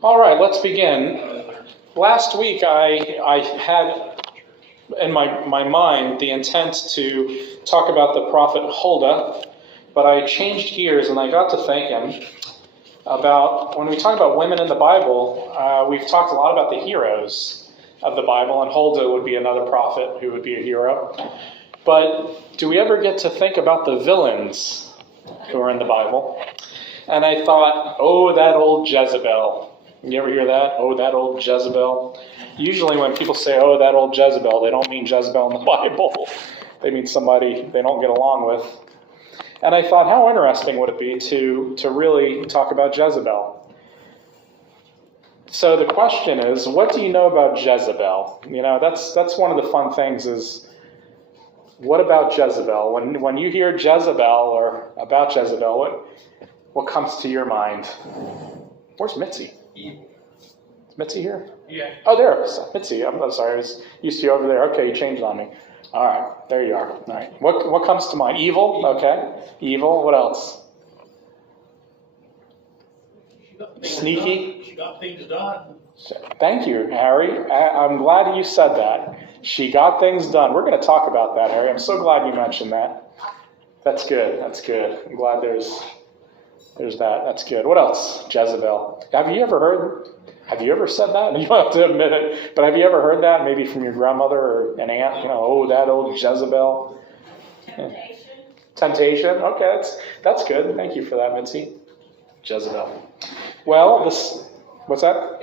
All right, let's begin. Last week I had in my mind the intent to talk about the prophet Huldah, but I changed gears and I got to thinking about when we talk about women in the Bible, we've talked a lot about the heroes of the Bible, and Huldah would be another prophet who would be a hero. But do we ever get to think about the villains who are in the Bible? And I thought, oh, that old Jezebel. You ever hear that? Oh, that old Jezebel. Usually when people say, oh, that old Jezebel, they don't mean Jezebel in the Bible. They mean somebody they don't get along with. And I thought, how interesting would it be to really talk about Jezebel? So the question is, what do you know about Jezebel? You know, that's one of the fun things is, what about Jezebel? When you hear Jezebel or about Jezebel, what comes to your mind? Where's Mitzi? Is Mitzi here? Yeah. Oh, there. Mitzi. I'm sorry. I was used to you over there. Okay, you changed on me. All right. There you are. All right. What comes to mind? Evil. Okay. Evil. What else? Sneaky. She got things done. Thank you, Harry. I'm glad you said that. She got things done. We're going to talk about that, Harry. I'm so glad you mentioned that. That's good. That's good. I'm glad there's that. That's good. What else? Jezebel. Have you ever said that? You don't have to admit it, but have you ever heard that? Maybe from your grandmother or an aunt? You know, oh, that old Jezebel. Temptation. Okay, that's good. Thank you for that, Mitzi. Jezebel. Well, what's that?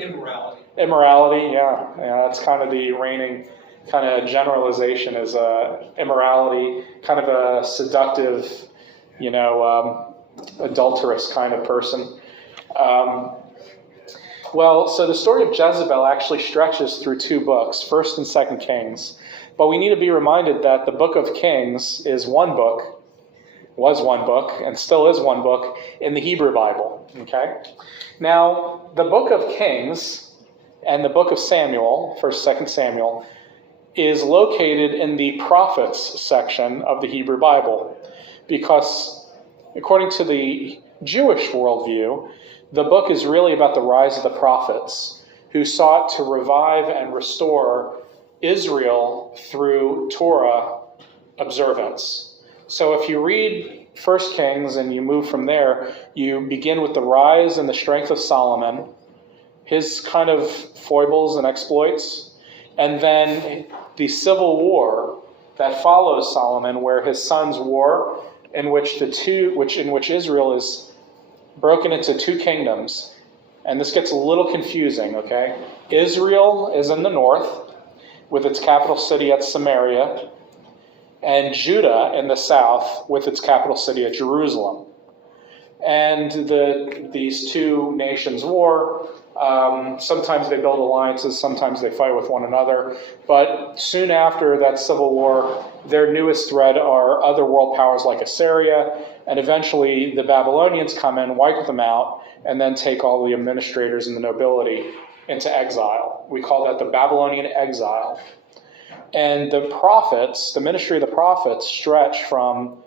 Immorality, yeah. That's kind of the reigning kind of generalization is immorality, kind of a seductive, adulterous kind of person. So the story of Jezebel actually stretches through two books, 1st and 2nd Kings. But we need to be reminded that the book of Kings is one book, was one book, and still is one book in the Hebrew Bible. Okay? Now, the book of Kings and the book of Samuel, 1st, 2nd Samuel, is located in the prophets section of the Hebrew Bible. Because according to the Jewish worldview, the book is really about the rise of the prophets who sought to revive and restore Israel through Torah observance. So if you read 1 Kings and you move from there, you begin with the rise and the strength of Solomon, his kind of foibles and exploits, and then the civil war that follows Solomon, where his sons war, in which Israel is broken into two kingdoms. And this gets a little confusing, okay? Israel is in the north, with its capital city at Samaria, and Judah in the south, with its capital city at Jerusalem. And these two nations war. Sometimes they build alliances, sometimes they fight with one another. But soon after that civil war, their newest threat are other world powers like Assyria, and eventually the Babylonians come in, wipe them out, and then take all the administrators and the nobility into exile. We call that the Babylonian exile. And the prophets, the ministry of the prophets, stretch from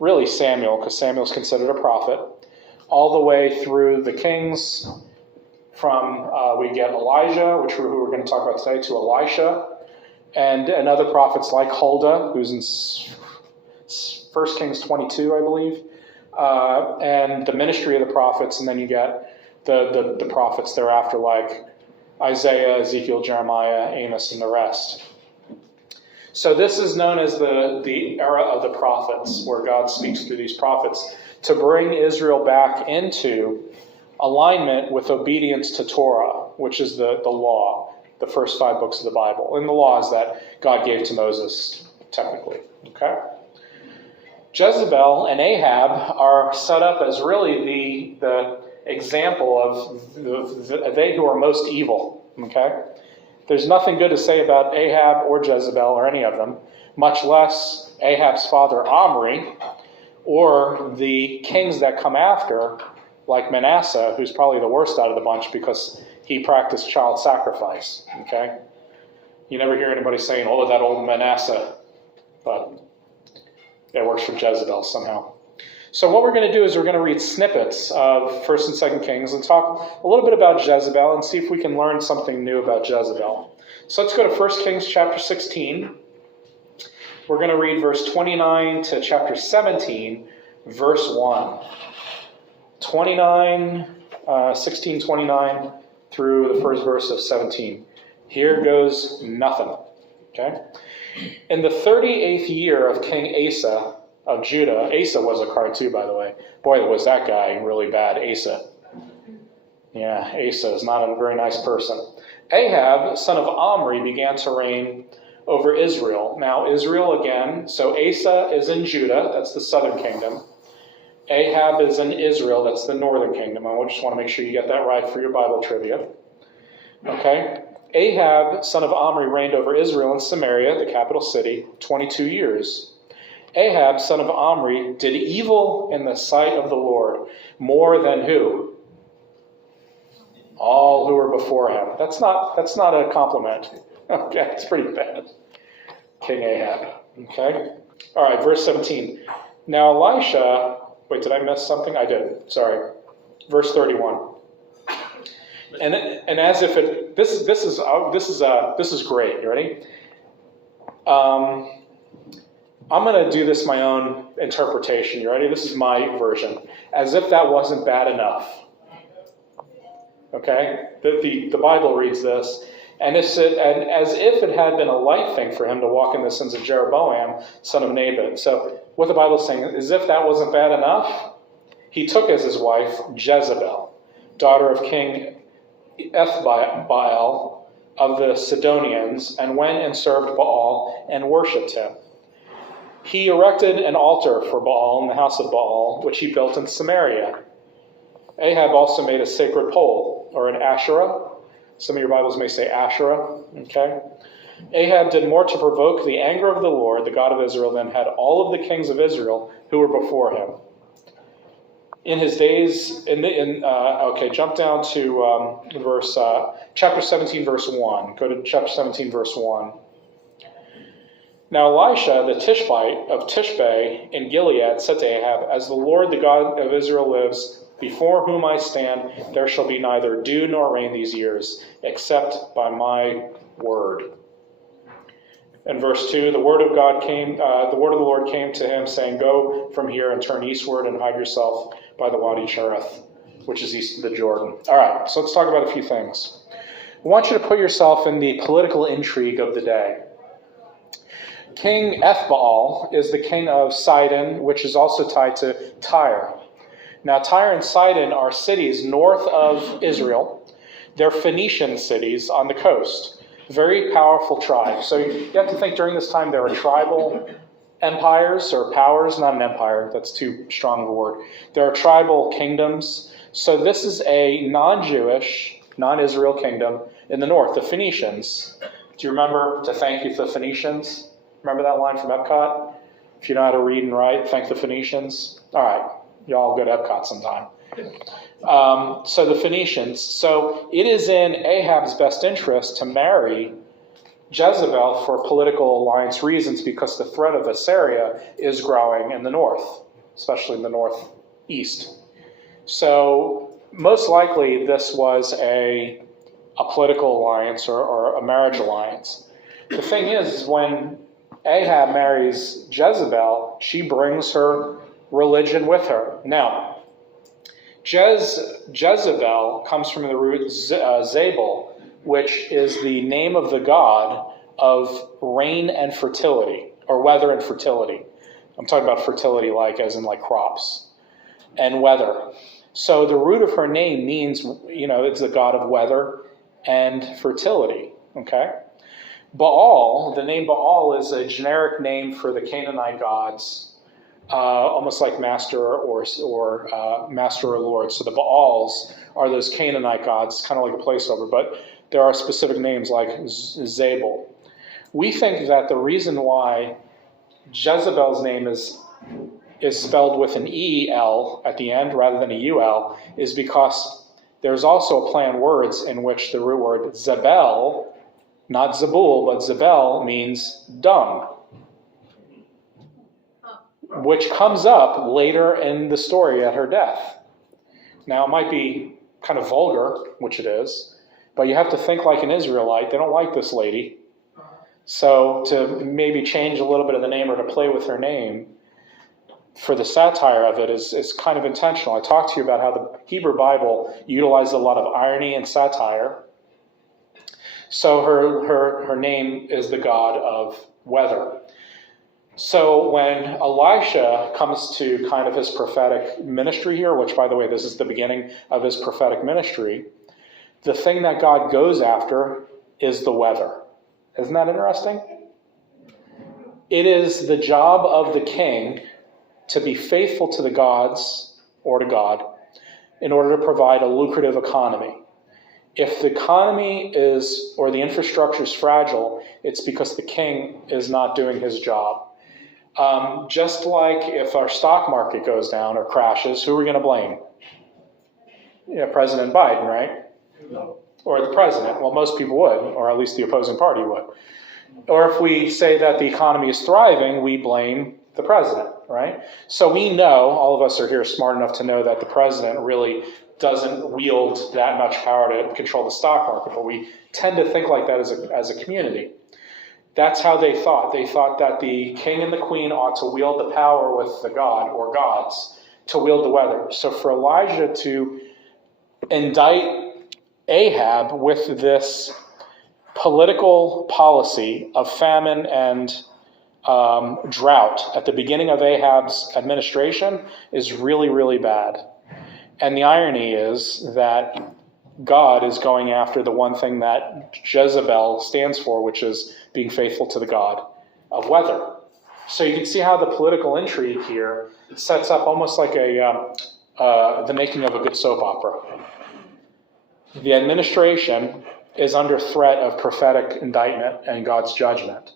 really Samuel, because Samuel is considered a prophet, all the way through the kings. From we get Elijah, who we're going to talk about today, to Elisha, and other prophets like Huldah, who's in 1 Kings 22, I believe, and the ministry of the prophets, and then you get the prophets thereafter like Isaiah, Ezekiel, Jeremiah, Amos, and the rest. So this is known as the era of the prophets, where God speaks through these prophets to bring Israel back into alignment with obedience to Torah, which is the law, the first 5 books of the Bible, and the laws that God gave to Moses, technically. Okay? Jezebel and Ahab are set up as really the example of they who are most evil. Okay? There's nothing good to say about Ahab or Jezebel or any of them, much less Ahab's father Omri or the kings that come after, like Manasseh, who's probably the worst out of the bunch because he practiced child sacrifice. Okay? You never hear anybody saying, oh, that old Manasseh. But it works for Jezebel somehow. So what we're going to do is we're going to read snippets of 1st and 2nd Kings and talk a little bit about Jezebel and see if we can learn something new about Jezebel. So let's go to 1 Kings chapter 16. We're going to read verse 29 to chapter 17, verse 1. 16:29 through the first verse of 17. Here goes nothing. Okay? In the 38th year of King Asa of Judah, Asa was a card too, by the way. Boy, was that guy really bad, Asa. Yeah, Asa is not a very nice person. Ahab, son of Omri, began to reign over Israel. Now, Israel again, so Asa is in Judah, that's the southern kingdom. Ahab is in Israel, that's the northern kingdom. I just want to make sure you get that right for your Bible trivia. Okay? Ahab, son of Omri, reigned over Israel and Samaria, the capital city, 22 years. Ahab, son of Omri, did evil in the sight of the Lord, more than who? All who were before him. That's not a compliment. Okay, it's pretty bad. King Ahab. Okay? All right, verse 17. Now Elisha, wait, did I miss something? I did. Sorry. Verse 31. And as if it, this is great. You ready? I'm going to do this my own interpretation. You ready? This is my version. As if that wasn't bad enough. Okay? The Bible reads this. And as if it had been a light thing for him to walk in the sins of Jeroboam, son of Nebat. So what the Bible is saying, as if that wasn't bad enough, he took as his wife Jezebel, daughter of King Ethbaal of the Sidonians, and went and served Baal and worshipped him. He erected an altar for Baal in the house of Baal, which he built in Samaria. Ahab also made a sacred pole, or an Asherah. Some of your Bibles may say Asherah. Okay. Ahab did more to provoke the anger of the Lord, the God of Israel, than had all of the kings of Israel who were before him. In his days, jump down to chapter 17, verse 1. Go to chapter 17, verse 1. Now Elisha, the Tishbite of Tishbe in Gilead, said to Ahab, as the Lord, the God of Israel, lives, before whom I stand, there shall be neither dew nor rain these years, except by my word. In verse 2, the word of the Lord came to him, saying, go from here and turn eastward and hide yourself by the Wadi Cherith, which is east of the Jordan. All right, so let's talk about a few things. I want you to put yourself in the political intrigue of the day. King Ethbaal is the king of Sidon, which is also tied to Tyre. Now, Tyre and Sidon are cities north of Israel. They're Phoenician cities on the coast. Very powerful tribes. So you have to think during this time there were tribal empires or powers, not an empire, that's too strong of a word. There are tribal kingdoms. So this is a non-Jewish, non-Israel kingdom in the north, the Phoenicians. Do you remember to thank you to the Phoenicians? Remember that line from Epcot? If you know how to read and write, thank the Phoenicians. All right, y'all go to Epcot sometime. So the Phoenicians. So it is in Ahab's best interest to marry Jezebel for political alliance reasons because the threat of Assyria is growing in the north, especially in the northeast. So most likely this was a political alliance or a marriage alliance. The thing is, when Ahab marries Jezebel, she brings her religion with her. Now, Jezebel comes from the root Zabel, which is the name of the god of rain and fertility, or weather and fertility. I'm talking about fertility as in crops and weather. So the root of her name means, it's the god of weather and fertility, okay? Baal, the name Baal is a generic name for the Canaanite gods, almost like master or master or lord. So the Baals are those Canaanite gods, kind of like a placeholder, but there are specific names like Zabel. We think that the reason why Jezebel's name is spelled with an E-L at the end rather than a U-L is because there's also a play on words in which the root word Zebel, not Zabul, but Zebel means dung. which comes up later in the story at her death. Now, it might be kind of vulgar, which it is, but you have to think like an Israelite. They don't like this lady. So to maybe change a little bit of the name or to play with her name for the satire of it is kind of intentional. I talked to you about how the Hebrew Bible utilizes a lot of irony and satire. So her name is the god of weather. So when Elisha comes to kind of his prophetic ministry here, which, by the way, this is the beginning of his prophetic ministry, the thing that God goes after is the weather. Isn't that interesting? It is the job of the king to be faithful to the gods or to God in order to provide a lucrative economy. If the economy is, or the infrastructure is fragile, it's because the king is not doing his job. Just like if our stock market goes down or crashes, who are we going to blame? Yeah, President Biden, right? No. Or the president. Well, most people would, or at least the opposing party would. Or if we say that the economy is thriving, we blame the president, right? So we know, all of us are here smart enough to know that the president really doesn't wield that much power to control the stock market, but we tend to think like that as a community. That's how they thought. They thought that the king and the queen ought to wield the power with the god or gods to wield the weather. So for Elijah to indict Ahab with this political policy of famine and drought at the beginning of Ahab's administration is really, really bad. And the irony is that God is going after the one thing that Jezebel stands for, which is being faithful to the God of weather. So you can see how the political intrigue here sets up almost like the making of a good soap opera. The administration is under threat of prophetic indictment and God's judgment.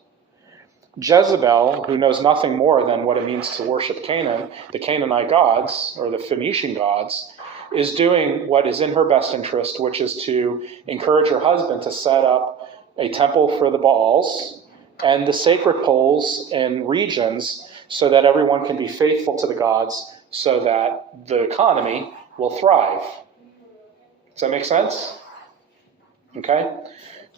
Jezebel, who knows nothing more than what it means to worship Canaan, the Canaanite gods, or the Phoenician gods, is doing what is in her best interest, which is to encourage her husband to set up a temple for the Baals and the sacred poles in regions so that everyone can be faithful to the gods so that the economy will thrive. Does that make sense? Okay?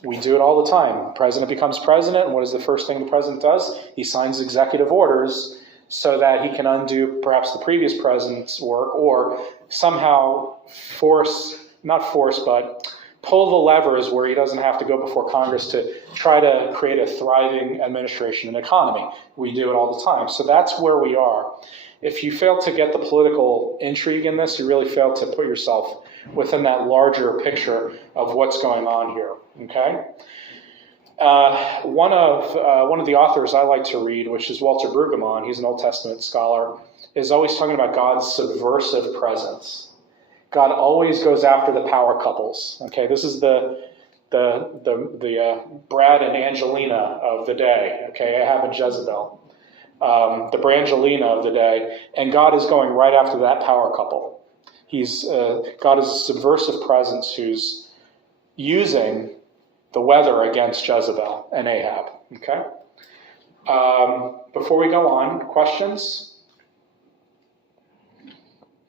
We do it all the time. The president becomes president, and what is the first thing the president does? He signs executive orders so that he can undo perhaps the previous president's work or somehow pull the levers where he doesn't have to go before Congress to try to create a thriving administration and economy. We do it all the time. So that's where we are. If you fail to get the political intrigue in this, you really fail to put yourself within that larger picture of what's going on here. Okay? One of the authors I like to read, which is Walter Brueggemann, he's an Old Testament scholar, is always talking about God's subversive presence. God always goes after the power couples. Okay, this is the Brad and Angelina of the day. Okay, Ahab and Jezebel, the Brangelina of the day, and God is going right after that power couple. God is a subversive presence who's using the weather against Jezebel and Ahab. Okay. Before we go on, questions?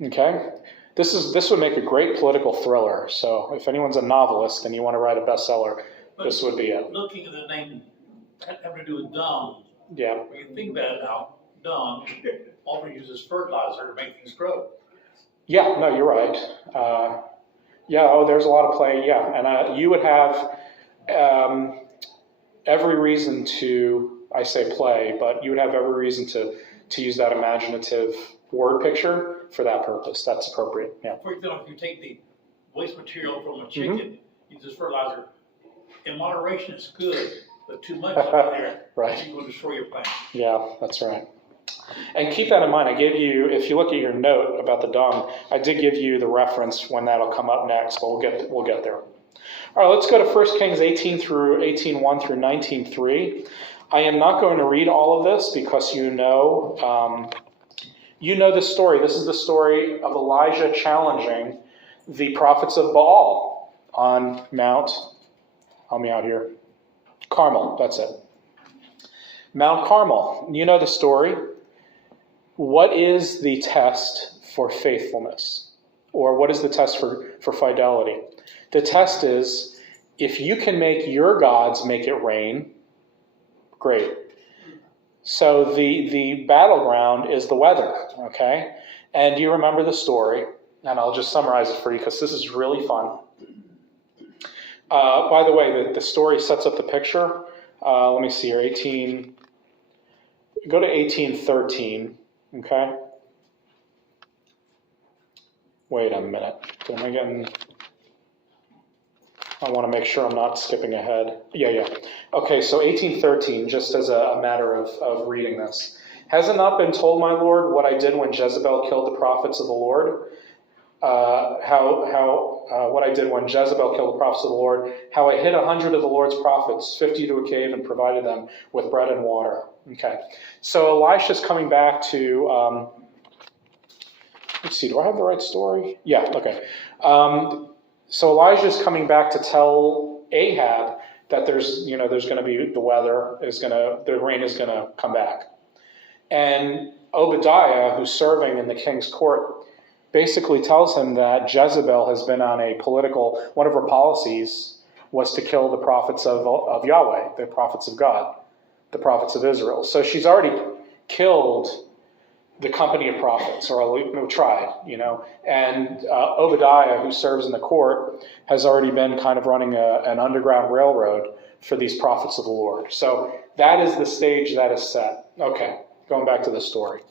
Okay. This would make a great political thriller. So if anyone's a novelist and you want to write a bestseller, this would be it. Looking at the name having to do with dung. Yeah. When you think about it now, dung often uses fertilizer to make things grow. Yeah, no, you're right. There's a lot of play. Yeah, and you would have every reason to, I say play, but you would have every reason to use that imaginative word picture for that purpose. That's appropriate. Yeah. For example, if you take the waste material from a chicken, use this fertilizer. In moderation, it's good, but too much of it there, right. You will destroy your plant. Yeah, that's right. And keep that in mind. I gave you, if you look at your note about the dung, I did give you the reference when that'll come up next, but we'll get there. All right, let's go to 1 Kings 18:1 through 19:3. I am not going to read all of this because you know the story. This is the story of Elijah challenging the prophets of Baal on Mount, help me out here, Carmel. That's it. Mount Carmel. You know the story. What is the test for faithfulness? Or what is the test for fidelity? The test is, if you can make your gods make it rain, great. So the battleground is the weather, okay? And you remember the story, and I'll just summarize it for you because this is really fun. By the way, the story sets up the picture. Let me see here, go to 1813, okay? Wait a minute. I want to make sure I'm not skipping ahead. Yeah. Okay, so 1813, just as a matter of reading this. Has it not been told, my Lord, what I did when Jezebel killed the prophets of the Lord? What I did when Jezebel killed the prophets of the Lord, how I hid 100 of the Lord's prophets, 50 to a cave, and provided them with bread and water. Okay, so Elisha's coming back to, let's see, do I have the right story? Yeah, okay. So Elijah's coming back to tell Ahab that there's going to be, the rain is going to come back. And Obadiah, who's serving in the king's court, basically tells him that Jezebel has been on one of her policies was to kill the prophets of Yahweh, the prophets of God, the prophets of Israel. So she's already killed the company of prophets, or tried, And Obadiah, who serves in the court, has already been kind of running an underground railroad for these prophets of the Lord. So that is the stage that is set. Okay, going back to the story.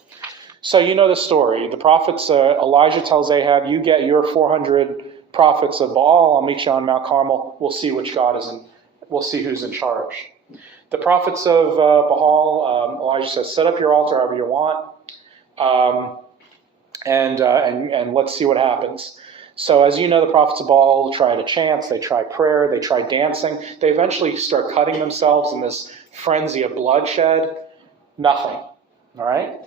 So you know the story. The prophets, Elijah tells Ahab, you get your 400 prophets of Baal, I'll meet you on Mount Carmel, we'll see which God is we'll see who's in charge. The prophets of Baal, Elijah says, set up your altar however you want, and let's see what happens. So as you know, the prophets of Baal try to chant, they try prayer, they try dancing. They eventually start cutting themselves in this frenzy of bloodshed. Nothing. All right?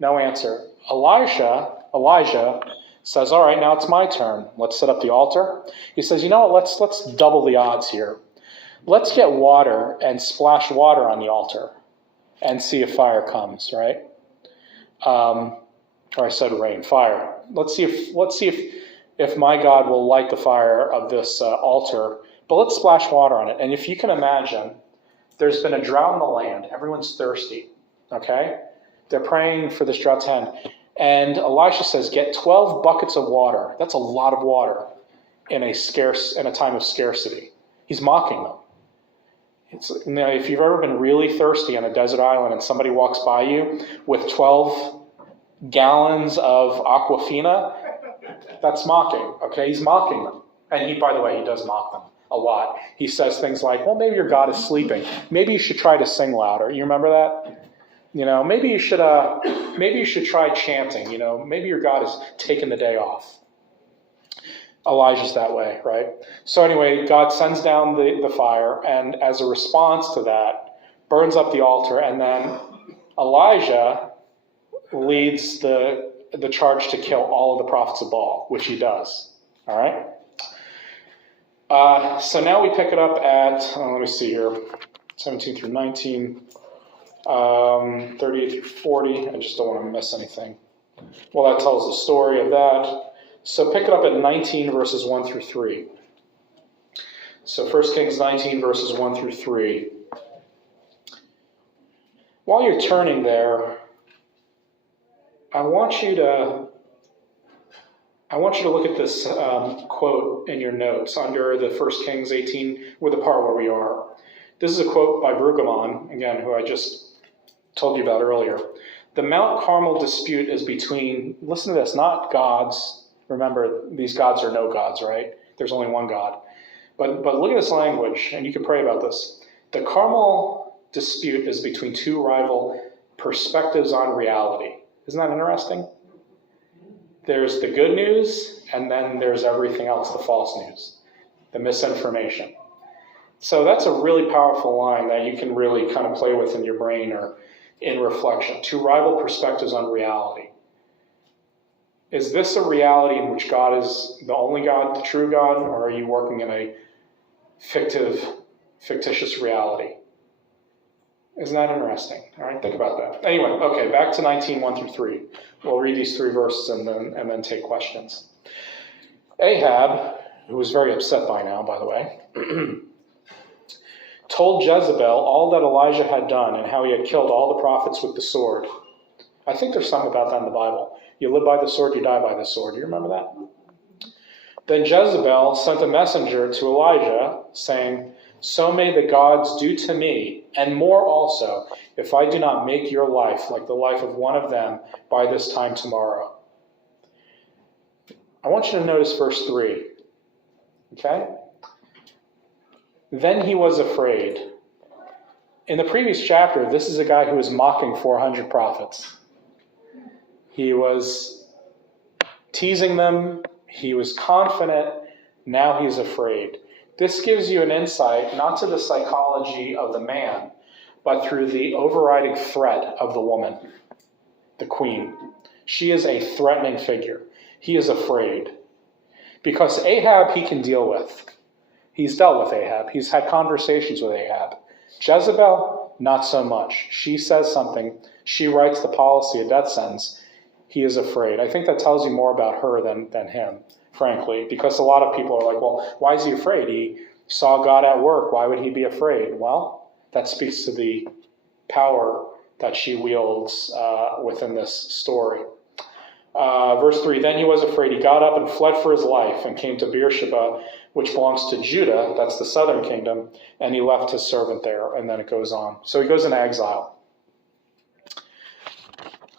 No answer. Elijah says, all right, now it's my turn. Let's set up the altar. He says, you know what, let's double the odds here. Let's get water and splash water on the altar and see if fire comes, right? Or I said rain, fire. Let's see if my God will light the fire of this altar, but let's splash water on it. And if you can imagine, there's been a drought in the land. Everyone's thirsty, okay? They're praying for this drought to end. And Elisha says, get 12 buckets of water. That's a lot of water in a time of scarcity. He's mocking them. Now, if you've ever been really thirsty on a desert island and somebody walks by you with 12 gallons of Aquafina, that's mocking, okay? He's mocking them. And by the way, he does mock them a lot. He says things like, well, maybe your God is sleeping. Maybe you should try to sing louder. You remember that? Maybe you should try chanting. Maybe your God is taking the day off. Elijah's that way, right? So anyway, God sends down the fire, and as a response to that, burns up the altar, and then Elijah leads the charge to kill all of the prophets of Baal, which he does. All right? So now we pick it up at, let me see here, 17 through 19. 38 through 40. I just don't want to miss anything. Well, that tells the story of that. So pick it up at 19 verses 1 through 3. So 1 Kings 19 verses 1 through 3. While you're turning there, I want you to look at this quote in your notes under the 1 Kings 18, with the part where we are. This is a quote by Brueggemann, again, who I just told you about earlier. The Mount Carmel dispute is between, listen to this, not gods. Remember, these gods are no gods, right? There's only one God. But look at this language, and you can pray about this. The Carmel dispute is between two rival perspectives on reality. Isn't that interesting? There's the good news, and then there's everything else, the false news, the misinformation. So that's a really powerful line that you can really kind of play with in your brain or in reflection. Two rival perspectives on reality. Is this a reality in which God is the only God, the true God, or are you working in a fictitious reality? Isn't that interesting? All right, think about that. Anyway, okay, back to 19, 1 through 3. We'll read these 3 verses and then take questions. Ahab, who was very upset by now, by the way, told Jezebel all that Elijah had done and how he had killed all the prophets with the sword. I think there's something about that in the Bible. You live by the sword, you die by the sword. Do you remember that? Then Jezebel sent a messenger to Elijah, saying, "So may the gods do to me, and more also, if I do not make your life like the life of one of them by this time tomorrow." I want you to notice verse 3. Okay? Then he was afraid. In the previous chapter, this is a guy who was mocking 400 prophets. He was teasing them. He was confident. Now he's afraid. This gives you an insight, not to the psychology of the man, but through the overriding threat of the woman, the queen. She is a threatening figure. He is afraid. Because Ahab he can deal with. He's dealt with Ahab. He's had conversations with Ahab. Jezebel, not so much. She says something. She writes the policy, a death sentence. He is afraid. I think that tells you more about her than him, frankly, because a lot of people are like, well, why is he afraid? He saw God at work. Why would he be afraid? Well, that speaks to the power that she wields within this story. Verse 3, then he was afraid. He got up and fled for his life and came to Beersheba, which belongs to Judah, that's the southern kingdom, and he left his servant there, and then it goes on. So he goes into exile.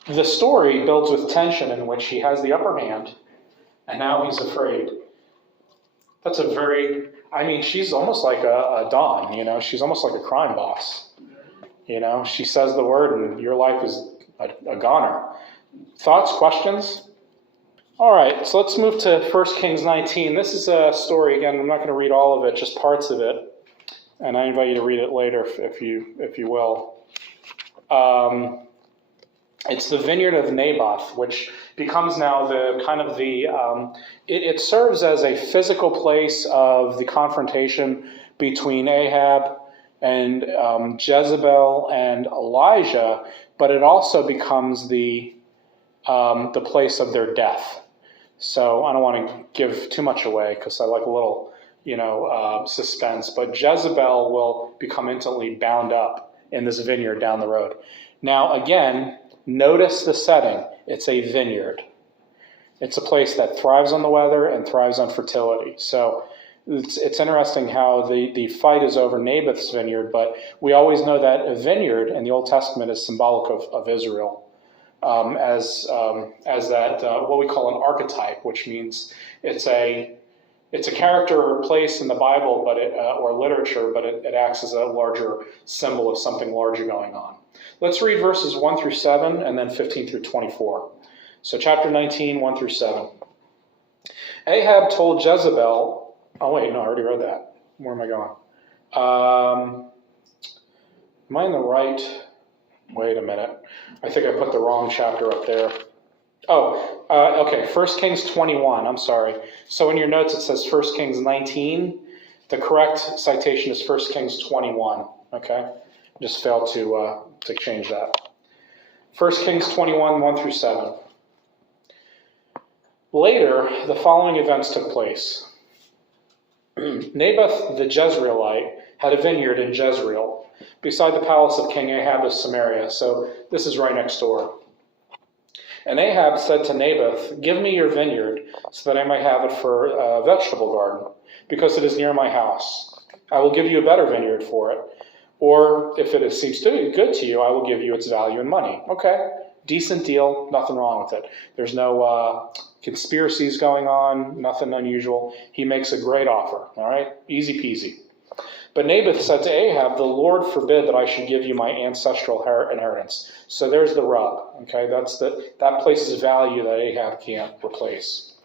The story builds with tension in which he has the upper hand, and now he's afraid. That's she's almost like a Don, she's almost like a crime boss. She says the word and your life is a goner. Thoughts, questions? All right, so let's move to 1 Kings 19. This is a story, again, I'm not going to read all of it, just parts of it. And I invite you to read it later if you will. It's the vineyard of Naboth, which becomes now it serves as a physical place of the confrontation between Ahab and Jezebel and Elijah, but it also becomes the place of their death. So I don't want to give too much away because I like a little, suspense. But Jezebel will become intimately bound up in this vineyard down the road. Now, again, notice the setting. It's a vineyard. It's a place that thrives on the weather and thrives on fertility. So it's interesting how the fight is over Naboth's vineyard, but we always know that a vineyard in the Old Testament is symbolic of Israel. As that what we call an archetype, which means it's a character or place in the Bible, but or literature, but it acts as a larger symbol of something larger going on. Let's read verses 1 through 7 and then 15 through 24. So chapter 19, 1 through 7. Ahab told Jezebel. Oh wait, no, I already read that. Where am I going? Am I in the right? Wait a minute. I think I put the wrong chapter up there. Okay. 1 Kings 21. I'm sorry. So in your notes it says 1 Kings 19. The correct citation is 1 Kings 21. Okay. Just failed to change that. 1 Kings 21, 1 through 7. Later, the following events took place. Naboth the Jezreelite had a vineyard in Jezreel, beside the palace of King Ahab of Samaria. So this is right next door. And Ahab said to Naboth, "Give me your vineyard, so that I may have it for a vegetable garden, because it is near my house. I will give you a better vineyard for it. Or if it seems good to you, I will give you its value in money." Okay, decent deal, nothing wrong with it. There's no conspiracies going on, nothing unusual. He makes a great offer, all right? Easy peasy. But Naboth said to Ahab, "The Lord forbid that I should give you my ancestral inheritance." So there's the rub, okay? That places value that Ahab can't replace.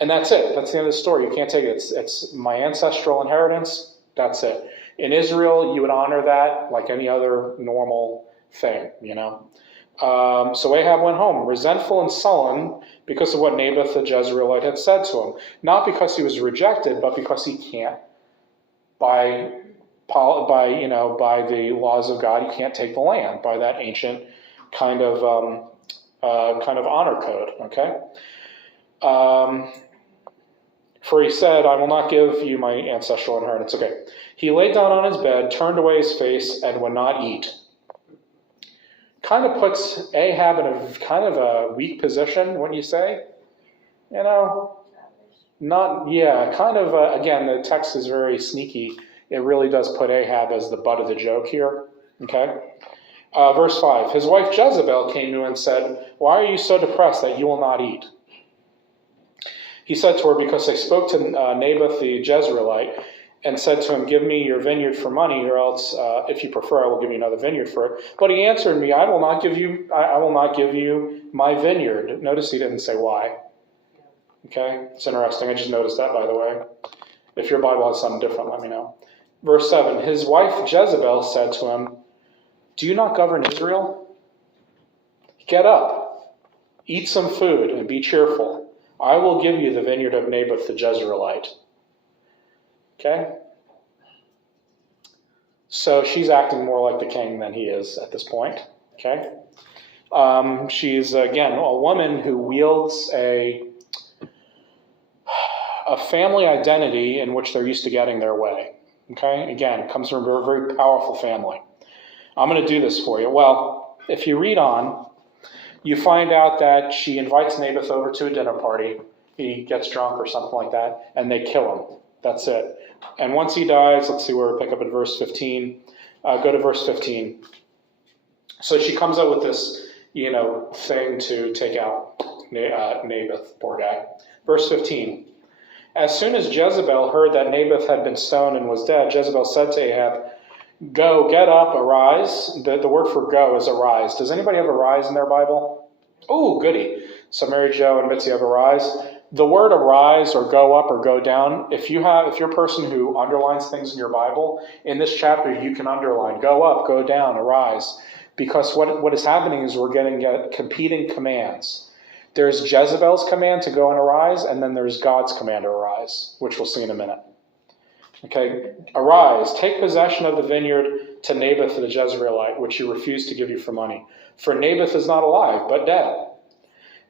And that's it. That's the end of the story. You can't take it. It's my ancestral inheritance. That's it. In Israel, you would honor that like any other normal thing, So Ahab went home, resentful and sullen because of what Naboth the Jezreelite had said to him. Not because he was rejected, but because he can't, by by the laws of God, you can't take the land by that ancient kind of honor code. Okay. For he said, I will not give you my ancestral inheritance. Okay. He laid down on his bed, turned away his face, and would not eat. Kind of puts Ahab in a kind of a weak position, wouldn't you say? Kind of, again, the text is very sneaky. It really does put Ahab as the butt of the joke here. Okay. Verse 5, his wife Jezebel came to him and said, why are you so depressed that you will not eat? He said to her, because I spoke to Naboth the Jezreelite and said to him, give me your vineyard for money, or else, if you prefer, I will give you another vineyard for it. But he answered me, I will not give you my vineyard. Notice he didn't say why. Okay, it's interesting. I just noticed that, by the way. If your Bible has something different, let me know. Verse 7, his wife Jezebel said to him, do you not govern Israel? Get up, eat some food, and be cheerful. I will give you the vineyard of Naboth the Jezreelite. Okay? So she's acting more like the king than he is at this point. Okay? She's, again, a woman who wields a family identity in which they're used to getting their way. Okay? Again, it comes from a very powerful family. I'm going to do this for you. Well, if you read on, you find out that she invites Naboth over to a dinner party. He gets drunk or something like that, and they kill him. That's it. And once he dies, let's see where we pick up at verse 15. Go to verse 15. So she comes up with this, thing to take out Naboth, poor guy. Verse 15. As soon as Jezebel heard that Naboth had been stoned and was dead, Jezebel said to Ahab, go, get up, arise. The word for go is arise. Does anybody have arise in their Bible? Oh, goody. So Mary Jo and Mitzi have arise. The word arise or go up or go down, if you're a person who underlines things in your Bible, in this chapter you can underline go up, go down, arise. Because what is happening is we're getting competing commands. There's Jezebel's command to go and arise, and then there's God's command to arise, which we'll see in a minute. Okay, arise, take possession of the vineyard to Naboth the Jezreelite, which he refused to give you for money. For Naboth is not alive, but dead.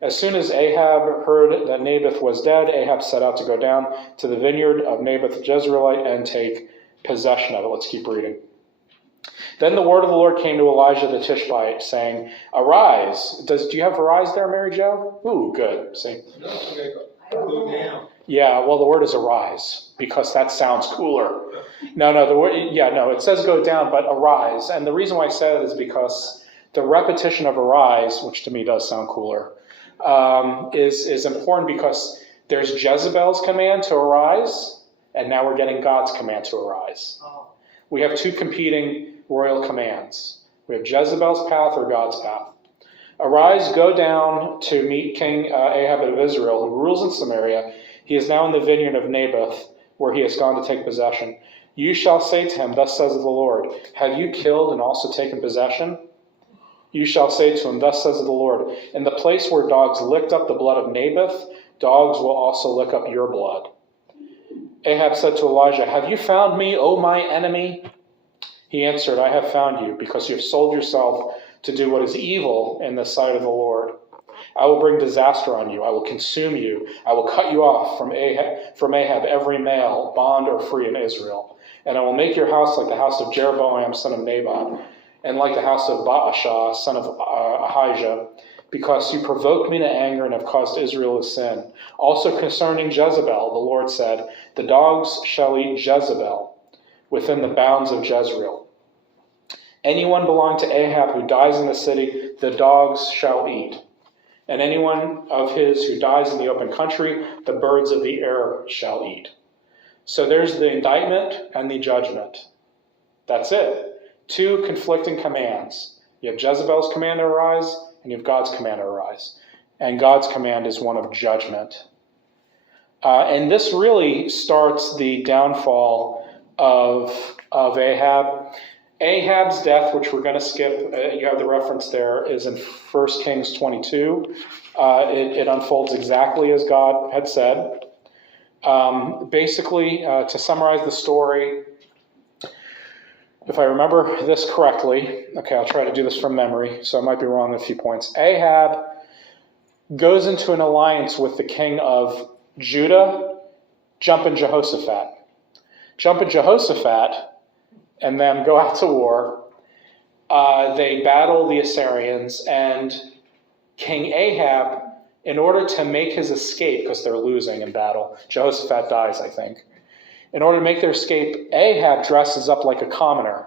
As soon as Ahab heard that Naboth was dead, Ahab set out to go down to the vineyard of Naboth the Jezreelite and take possession of it. Let's keep reading. Then the word of the Lord came to Elijah the Tishbite, saying, arise. Do you have arise there, Mary Jo? Ooh, good. See? Go down. Yeah, well, the word is arise, because that sounds cooler. It says go down, but arise. And the reason why I say that is because the repetition of arise, which to me does sound cooler, is important because there's Jezebel's command to arise, and now we're getting God's command to arise. We have two competing royal commands. We have Jezebel's path or God's path. Arise, go down to meet King Ahab of Israel, who rules in Samaria. He is now in the vineyard of Naboth, where he has gone to take possession. You shall say to him, thus says the Lord, have you killed and also taken possession? You shall say to him, thus says the Lord, in the place where dogs licked up the blood of Naboth, dogs will also lick up your blood. Ahab said to Elijah, have you found me, O my enemy? He answered, I have found you, because you have sold yourself to do what is evil in the sight of the Lord. I will bring disaster on you. I will consume you. I will cut you off from Ahab every male, bond or free in Israel. And I will make your house like the house of Jeroboam, son of Nebat, and like the house of Baasha, son of Ahijah, because you provoked me to anger and have caused Israel to sin. Also concerning Jezebel, the Lord said, the dogs shall eat Jezebel within the bounds of Jezreel. Anyone belonging to Ahab who dies in the city, the dogs shall eat. And anyone of his who dies in the open country, the birds of the air shall eat. So there's the indictment and the judgment. That's it. Two conflicting commands. You have Jezebel's command to arise, and you have God's command to arise. And God's command is one of judgment. And this really starts the downfall of Ahab. Ahab's death, which we're going to skip, you have the reference there, is in 1 Kings 22. It unfolds exactly as God had said. Basically, to summarize the story, if I remember this correctly, okay, I'll try to do this from memory, so I might be wrong on a few points. Ahab goes into an alliance with the king of Judah, jumping Jehoshaphat. Jumping Jehoshaphat and them go out to war. They battle the Assyrians, and King Ahab, in order to make his escape, because they're losing in battle, Jehoshaphat dies, I think. In order to make their escape, Ahab dresses up like a commoner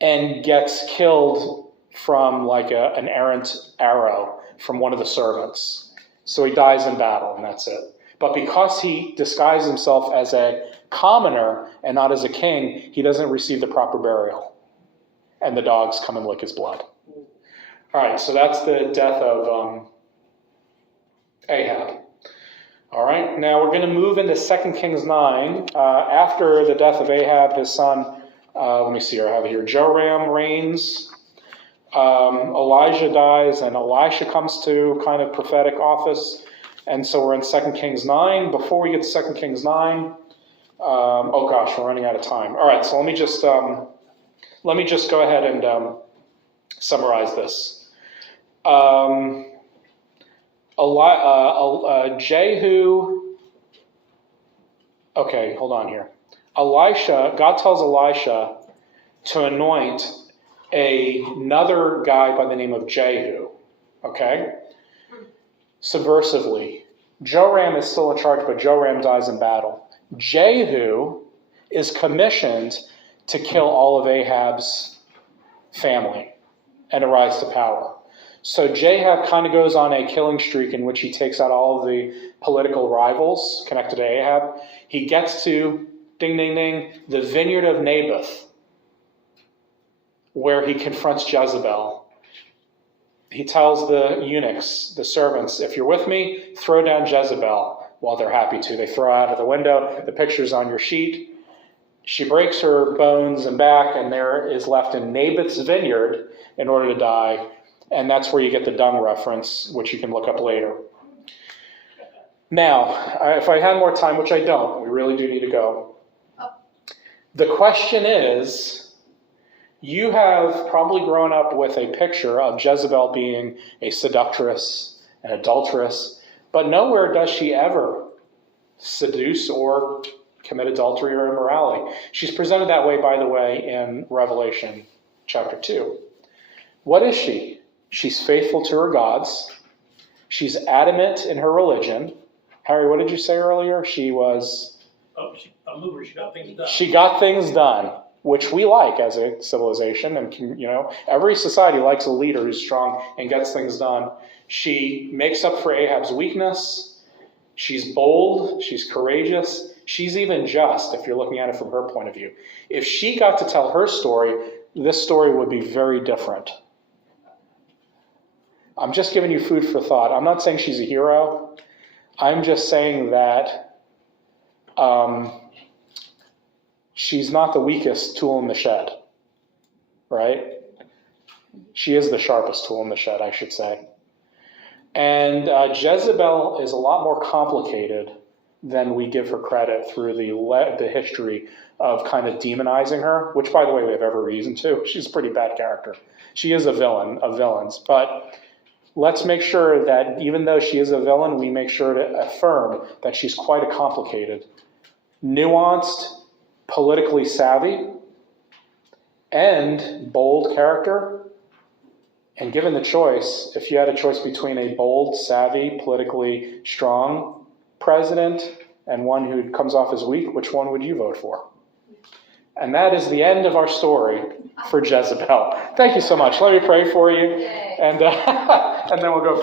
and gets killed from like an errant arrow from one of the servants. So he dies in battle, and that's it. But because he disguised himself as a commoner and not as a king, he doesn't receive the proper burial. And the dogs come and lick his blood. All right, so that's the death of Ahab. All right, now we're going to move into 2 Kings 9. After the death of Ahab, his son, let me see, I have it here, Joram reigns. Elijah dies, and Elisha comes to kind of prophetic office. And so we're in 2 Kings 9. Before we get to 2 Kings 9, oh gosh, we're running out of time. All right, so let me just go ahead and summarize this. Jehu, okay, hold on here. God tells Elisha to anoint another guy by the name of Jehu, okay? Subversively. Joram is still in charge, but Joram dies in battle. Jehu is commissioned to kill all of Ahab's family and arise to power. So Jehu kind of goes on a killing streak in which he takes out all of the political rivals connected to Ahab. He gets to, ding, ding, ding, the vineyard of Naboth, where he confronts Jezebel. He tells the eunuchs, the servants, if you're with me, throw down Jezebel. Well, they're happy to. They throw out of the window. The picture's on your sheet. She breaks her bones and back, and there is left in Naboth's vineyard in order to die. And that's where you get the dung reference, which you can look up later. Now, if I had more time, which I don't, we really do need to go. The question is, you have probably grown up with a picture of Jezebel being a seductress, an adulteress, but nowhere does she ever seduce or commit adultery or immorality. She's presented that way, by the way, in Revelation chapter 2. What is she? She's faithful to her gods. She's adamant in her religion. Harry, what did you say earlier? She was... a mover. She got things done. She got things done, which we like as a civilization. And, every society likes a leader who's strong and gets things done. She makes up for Ahab's weakness. She's bold. She's courageous. She's even just, if you're looking at it from her point of view. If she got to tell her story, this story would be very different. I'm just giving you food for thought. I'm not saying she's a hero. I'm just saying that she's not the weakest tool in the shed, right? She is the sharpest tool in the shed, I should say. And Jezebel is a lot more complicated than we give her credit through the history of kind of demonizing her, which, by the way, we have every reason to. She's a pretty bad character. She is a villain of villains, but let's make sure that even though she is a villain, we make sure to affirm that she's quite a complicated, nuanced, politically savvy, and bold character. And given the choice, if you had a choice between a bold, savvy, politically strong president and one who comes off as weak, which one would you vote for? And that is the end of our story for Jezebel. Thank you so much. Let me pray for you, and then we'll go from